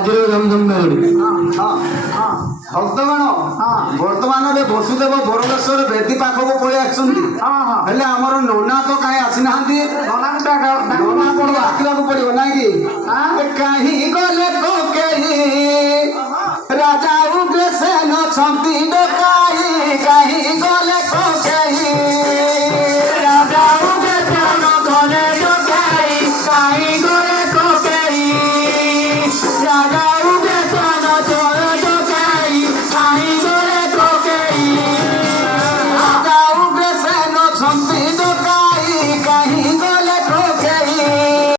ଆଜିର ଜମଜମ ମେଲୋଡି। ଭକ୍ତଗଣ ବର୍ତ୍ତମାନ ଏବେ ବସୁଦେବ ବରଦେଶ୍ୱର ବେଦୀ ପାଖକୁ ପଳେଇ ଆସିଛନ୍ତି। ହେଲେ ଆମର ନନା ତ କାହିଁ ଆସିନାହାନ୍ତି। ନନା କଣ ଡାକିବାକୁ ପଡିବ ନାଇଁ କି? କାହିଁ ଗଲେ କେହି ରାଜା ଉଗ୍ରସେନ ଅଛନ୍ତି ଡକାଇ। କାହିଁ ଗଲେ କେହି ରାଜା ଉଗ୍ରସେନ ଗଲେ ଡକାଇ। କାହିଁ ଗଲେ କେହି ରାଜା ଉଗ୍ରସେନ ଚଳେ ଡକାଇ। କାହିଁ ଗଲେ କେହି ରାଜା ଉଗ୍ରସେନ ଅଛନ୍ତି ଡକାଇ। କାହିଁ